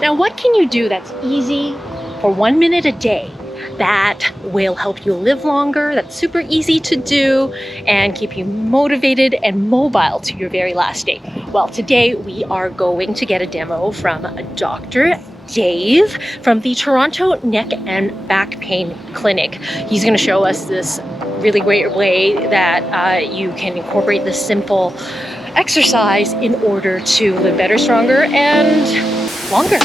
Now, what can you do that's easy for 1 minute a day that will help you live longer, that's super easy to do, and keep you motivated and mobile to your very last day? Well, today we are going to get a demo from Dr. Dave from the Toronto Neck and Back Pain Clinic. He's going to show us this really great way that you can incorporate this simple exercise in order to live better, stronger, and longer.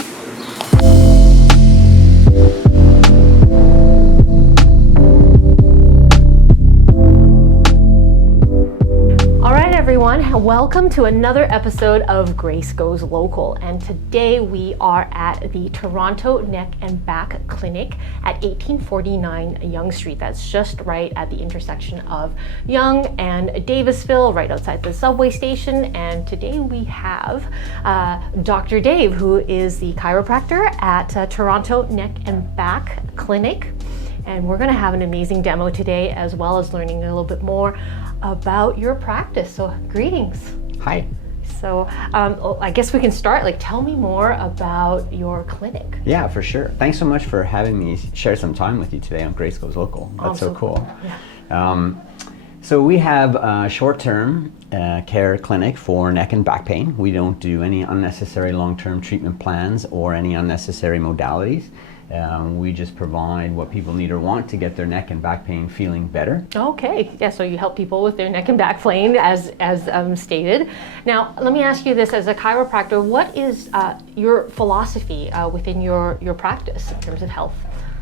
Everyone, welcome to another episode of Grace Goes Local, and today we are at the Toronto Neck and Back Clinic at 1849 Yonge Street. That's just right at the intersection of Yonge and Davisville, right outside the subway station. And today we have Dr. Dave, who is the chiropractor at Toronto Neck and Back Clinic. And we're going to have an amazing demo today, as well as learning a little bit more about your practice. So greetings. Hi. So I guess we can start, tell me more about your clinic. Yeah, for sure. Thanks so much for having me share some time with you today on Grace Goes Local. That's so cool. Yeah. So we have a short-term care clinic for neck and back pain. We don't do any unnecessary long-term treatment plans or any unnecessary modalities. We just provide what people need or want to get their neck and back pain feeling better. Okay, yeah, so you help people with their neck and back pain as stated. Now, let me ask you this, as a chiropractor, what is your philosophy within your practice in terms of health?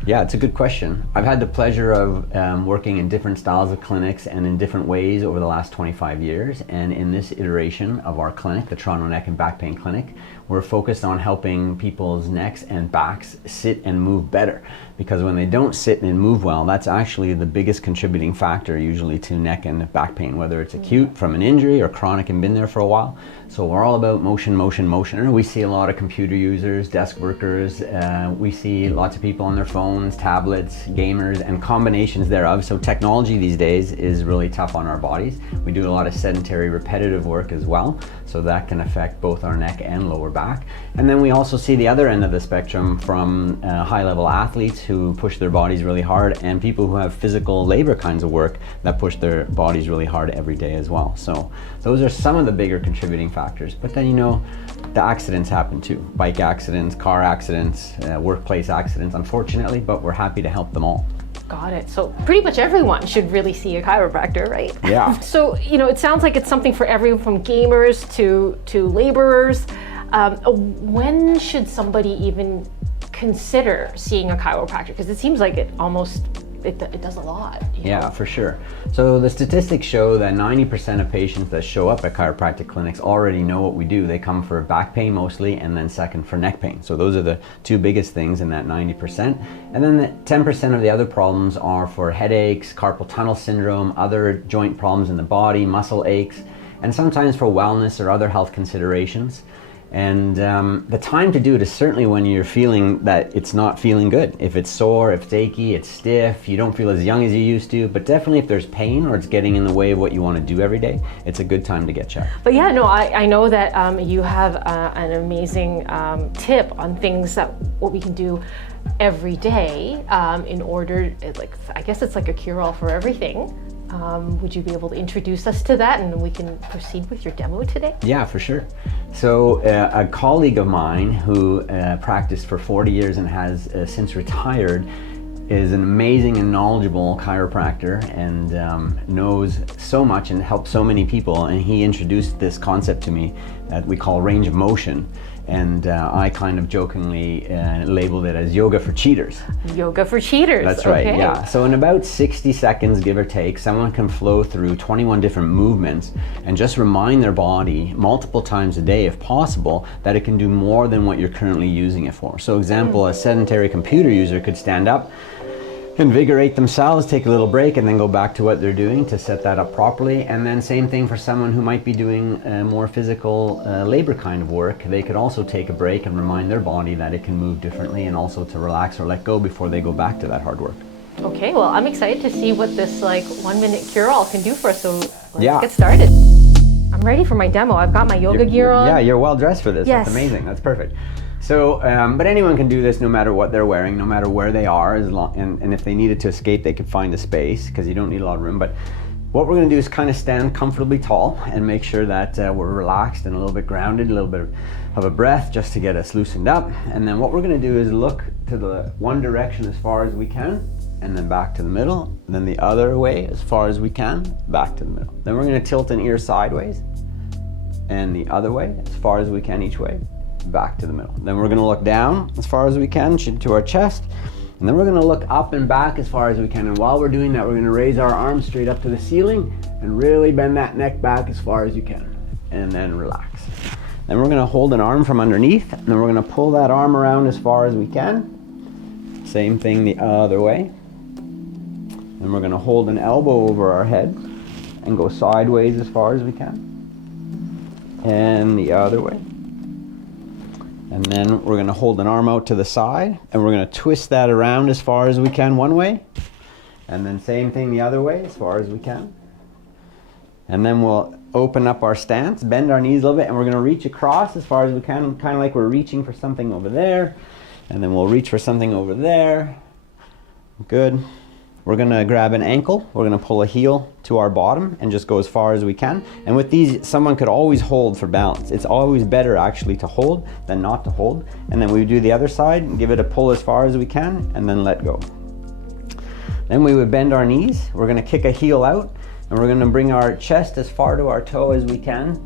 Yeah, it's a good question. I've had the pleasure of working in different styles of clinics and in different ways over the last 25 years. And in this iteration of our clinic, the Toronto Neck and Back Pain Clinic, we're focused on helping people's necks and backs sit and move better. Because when they don't sit and move well, that's actually the biggest contributing factor usually to neck and back pain, whether it's acute from an injury or chronic and been there for a while. So we're all about motion, motion, motion. We see a lot of computer users, desk workers. We see lots of people on their phones, tablets, gamers, and combinations thereof. So technology these days is really tough on our bodies. We do a lot of sedentary, repetitive work as well. So that can affect both our neck and lower back. And then we also see the other end of the spectrum from high-level athletes who push their bodies really hard, and people who have physical labor kinds of work that push their bodies really hard every day as well. So those are some of the bigger contributing factors. But then, the accidents happen too. Bike accidents, car accidents, workplace accidents, unfortunately, but we're happy to help them all. Got it. So pretty much everyone should really see a chiropractor, right? Yeah. So, it sounds like it's something for everyone from gamers to laborers. When should somebody even consider seeing a chiropractor? Because it seems like it does a lot. Yeah, for sure. So the statistics show that 90% of patients that show up at chiropractic clinics already know what we do. They come for back pain mostly, and then second for neck pain. So those are the two biggest things in that 90%. And then the 10% of the other problems are for headaches, carpal tunnel syndrome, other joint problems in the body, muscle aches, and sometimes for wellness or other health considerations. And the time to do it is certainly when you're feeling that it's not feeling good. If it's sore, if it's achy, it's stiff, you don't feel as young as you used to, but definitely if there's pain or it's getting in the way of what you want to do every day, it's a good time to get checked. But yeah, no, I know that you have an amazing tip on things what we can do every day in order, I guess it's like a cure-all for everything. Would you be able to introduce us to that, and then we can proceed with your demo today? Yeah, for sure. So a colleague of mine who practiced for 40 years and has since retired is an amazing and knowledgeable chiropractor and knows so much and helps so many people. And he introduced this concept to me that we call range of motion. And I kind of jokingly labeled it as yoga for cheaters. Yoga for cheaters. That's right, okay. Yeah. So in about 60 seconds, give or take, someone can flow through 21 different movements and just remind their body multiple times a day, if possible, that it can do more than what you're currently using it for. So example, a sedentary computer user could stand up, invigorate themselves, take a little break, and then go back to what they're doing to set that up properly. And then same thing for someone who might be doing more physical labor kind of work. They could also take a break and remind their body that it can move differently, and also to relax or let go before they go back to that hard work. Okay, well, I'm excited to see what this 1 minute cure-all can do for us. So let's Yeah. get started. I'm ready for my demo. I've got my yoga gear on. Yeah, you're well dressed for this. Yes. That's amazing. That's perfect. So, but anyone can do this no matter what they're wearing, no matter where they are, and if they needed to escape, they could find a space because you don't need a lot of room. But what we're going to do is kind of stand comfortably tall and make sure that we're relaxed and a little bit grounded, a little bit of a breath just to get us loosened up. And then what we're going to do is look to the one direction as far as we can, and then back to the middle, and then the other way as far as we can, back to the middle. Then we're going to tilt an ear sideways, and the other way as far as we can each way, back to the middle. Then we're going to look down as far as we can to our chest, and then we're going to look up and back as far as we can. And while we're doing that, we're going to raise our arms straight up to the ceiling and really bend that neck back as far as you can, and then relax. Then we're going to hold an arm from underneath, and then we're going to pull that arm around as far as we can. Same thing the other way. And we're going to hold an elbow over our head and go sideways as far as we can. And the other way. And then we're going to hold an arm out to the side, and we're going to twist that around as far as we can one way. And then same thing the other way as far as we can. And then we'll open up our stance, bend our knees a little bit, and we're going to reach across as far as we can, kind of like we're reaching for something over there. And then we'll reach for something over there. Good. We're going to grab an ankle, we're going to pull a heel to our bottom and just go as far as we can. And with these, someone could always hold for balance. It's always better actually to hold than not to hold. And then we do the other side and give it a pull as far as we can and then let go. Then we would bend our knees, we're going to kick a heel out, and we're going to bring our chest as far to our toe as we can.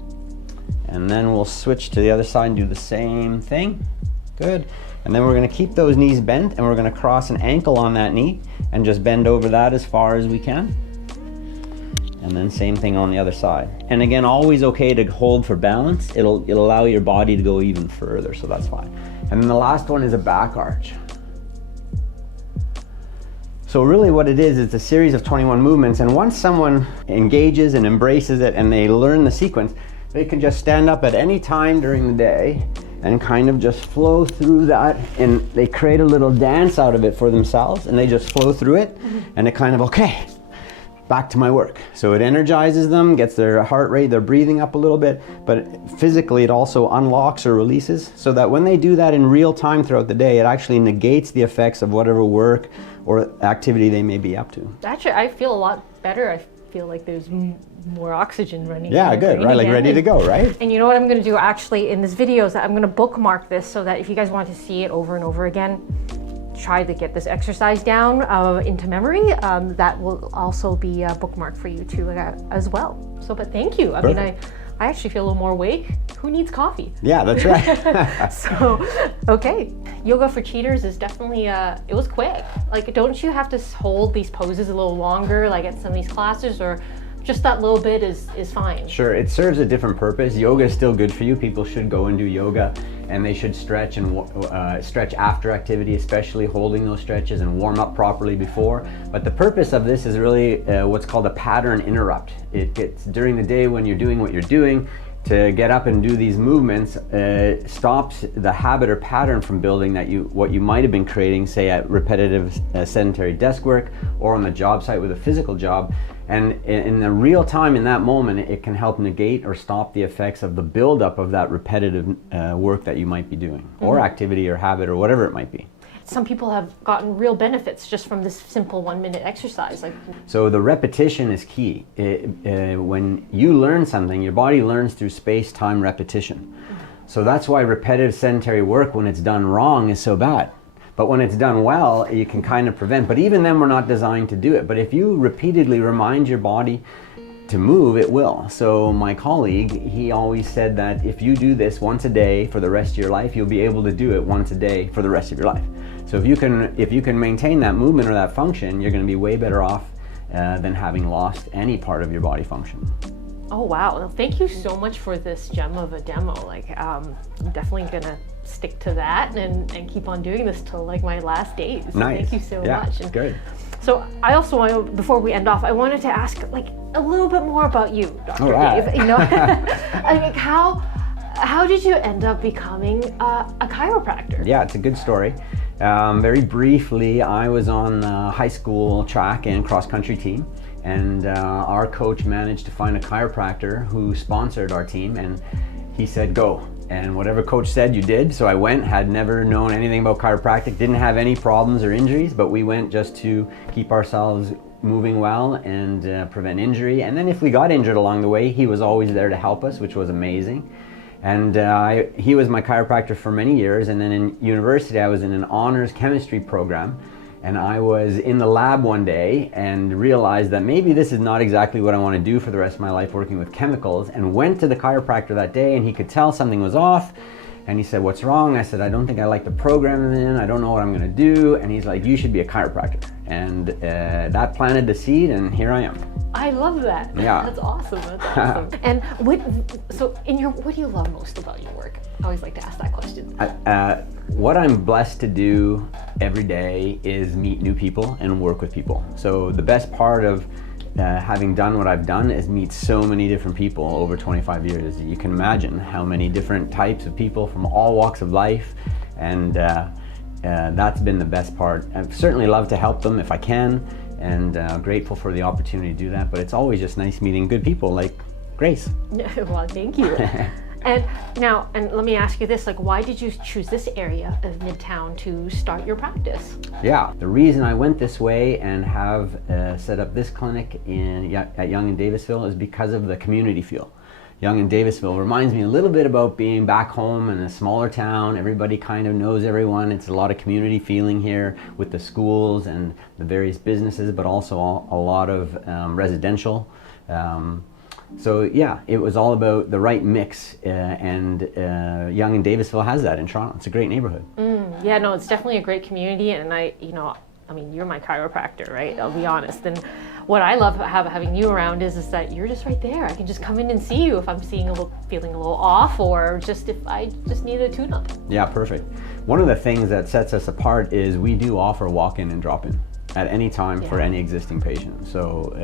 And then we'll switch to the other side and do the same thing. Good. And then we're going to keep those knees bent, and we're going to cross an ankle on that knee and just bend over that as far as we can. And then same thing on the other side. And again, always okay to hold for balance. It'll allow your body to go even further, so that's fine. And then the last one is a back arch. So really what it is, it's a series of 21 movements, and once someone engages and embraces it and they learn the sequence, they can just stand up at any time during the day and kind of just flow through that, and they create a little dance out of it for themselves, and they just flow through it, and it kind of, okay, back to my work. So it energizes them, gets their heart rate, their breathing up a little bit, but physically it also unlocks or releases, so that when they do that in real time throughout the day, it actually negates the effects of whatever work or activity they may be up to. Actually, I feel a lot better. I feel like there's more oxygen running. Yeah, good, right? Like ready to go, right? And you know what I'm going to do actually in this video is that I'm going to bookmark this so that if you guys want to see it over and over again, try to get this exercise down into memory. That will also be a bookmark for you too as well. So, but thank you. I mean, I actually feel a little more awake. Who needs coffee? Yeah, that's right. So, okay. Yoga for cheaters is definitely, it was quick. Like, don't you have to hold these poses a little longer, like at some of these classes, or just that little bit is fine? Sure, it serves a different purpose. Yoga is still good for you. People should go and do yoga, and they should stretch and stretch after activity, especially holding those stretches, and warm up properly before. But the purpose of this is really what's called a pattern interrupt. It gets during the day when you're doing what you're doing, to get up and do these movements stops the habit or pattern from building that what you might have been creating, say at repetitive sedentary desk work or on the job site with a physical job. And in the real time, in that moment, it can help negate or stop the effects of the buildup of that repetitive work that you might be doing, or activity or habit or whatever it might be. Some people have gotten real benefits just from this simple 1-minute exercise. So the repetition is key. When you learn something, your body learns through space-time repetition. So that's why repetitive sedentary work, when it's done wrong, is so bad. But when it's done well, you can kind of prevent. But even then, we're not designed to do it. But if you repeatedly remind your body to move, it will. So my colleague, he always said that if you do this once a day for the rest of your life, you'll be able to do it once a day for the rest of your life. So if you can maintain that movement or that function, you're going to be way better off than having lost any part of your body function. Oh wow! Well, thank you so much for this gem of a demo. Like, I'm definitely gonna stick to that and keep on doing this till like my last days. So nice. Thank you so yeah, much. And good. So I also want, before we end off, I wanted to ask like a little bit more about you, Dr. Right. Dave. You know, like how did you end up becoming a chiropractor? Yeah, it's a good story. Very briefly, I was on the high school track and cross country team, And our coach managed to find a chiropractor who sponsored our team, and he said, go. And whatever coach said, you did. So I went, had never known anything about chiropractic, didn't have any problems or injuries, but we went just to keep ourselves moving well and prevent injury. And then if we got injured along the way, he was always there to help us, which was amazing. And he was my chiropractor for many years. And then in university, I was in an honors chemistry program. And I was in the lab one day and realized that maybe this is not exactly what I want to do for the rest of my life, working with chemicals, and went to the chiropractor that day, and he could tell something was off. And he said, what's wrong? I said, I don't think I like the program I'm in. I don't know what I'm going to do. And he's like, you should be a chiropractor. And that planted the seed, and here I am. I love that. Yeah. That's awesome. That's awesome. And what do you love most about your work? I always like to ask that question. What I'm blessed to do every day is meet new people and work with people. So the best part of having done what I've done is meet so many different people over 25 years. You can imagine how many different types of people from all walks of life, and that's been the best part. I've certainly loved to help them if I can, and grateful for the opportunity to do that, but it's always just nice meeting good people like Grace. Well, thank you. And let me ask you this, like, why did you choose this area of Midtown to start your practice? Yeah, the reason I went this way and have set up this clinic at Yonge and Davisville is because of the community feel. Yonge and Davisville reminds me a little bit about being back home in a smaller town. Everybody kind of knows everyone. It's a lot of community feeling here with the schools and the various businesses, but also a lot of residential. So yeah, it was all about the right mix, and Yonge and Davisville has that in Toronto. It's a great neighborhood. Yeah, no, it's definitely a great community, and I mean, you're my chiropractor, right? I'll be honest. And what I love having you around is that you're just right there. I can just come in and see you if I'm feeling a little off, or just if I just need a tune-up. Yeah, perfect. One of the things that sets us apart is we do offer walk-in and drop-in at any time for any existing patient. So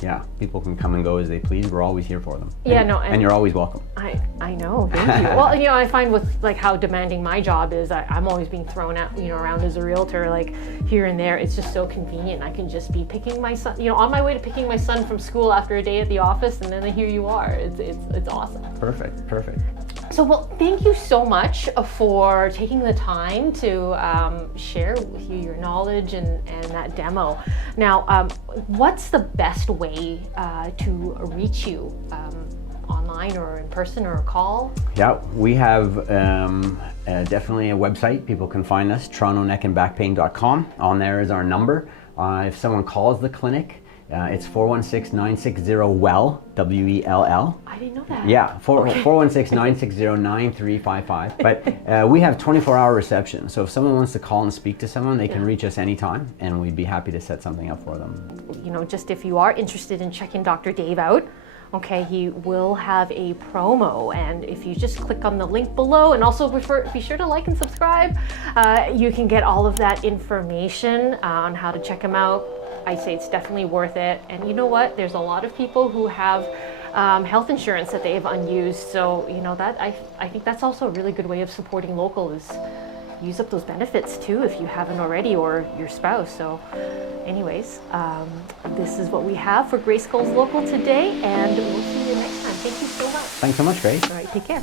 yeah, people can come and go as they please. We're always here for them. Yeah, and you're always welcome. I know, thank you. Well, I find with like how demanding my job is, I'm always being thrown out, around as a realtor, like here and there. It's just so convenient. I can just be picking my son, on my way to picking my son from school after a day at the office, and then here you are. It's awesome. Perfect. So, well, thank you so much for taking the time to share with you your knowledge and that demo. Now, what's the best way to reach you? Online or in person or a call? Yeah, we have definitely a website. People can find us, torontoneckandbackpain.com. On there is our number. If someone calls the clinic, it's 416-960-WELL, W-E-L-L. I didn't know that. Yeah, 416-960-9355. But we have 24-hour reception. So if someone wants to call and speak to someone, they can reach us anytime, and we'd be happy to set something up for them. Just if you are interested in checking Dr. Dave out, okay, he will have a promo, and if you just click on the link below, and also be sure to like and subscribe, you can get all of that information on how to check him out. I say it's definitely worth it. And you know what? There's a lot of people who have health insurance that they have unused. So that I think that's also a really good way of supporting local, is use up those benefits too if you haven't already, or your spouse. So anyways, this is what we have for Grace Goes Local today, and we'll see you next time. Thank you so much. Thanks so much, Grace. All right, take care.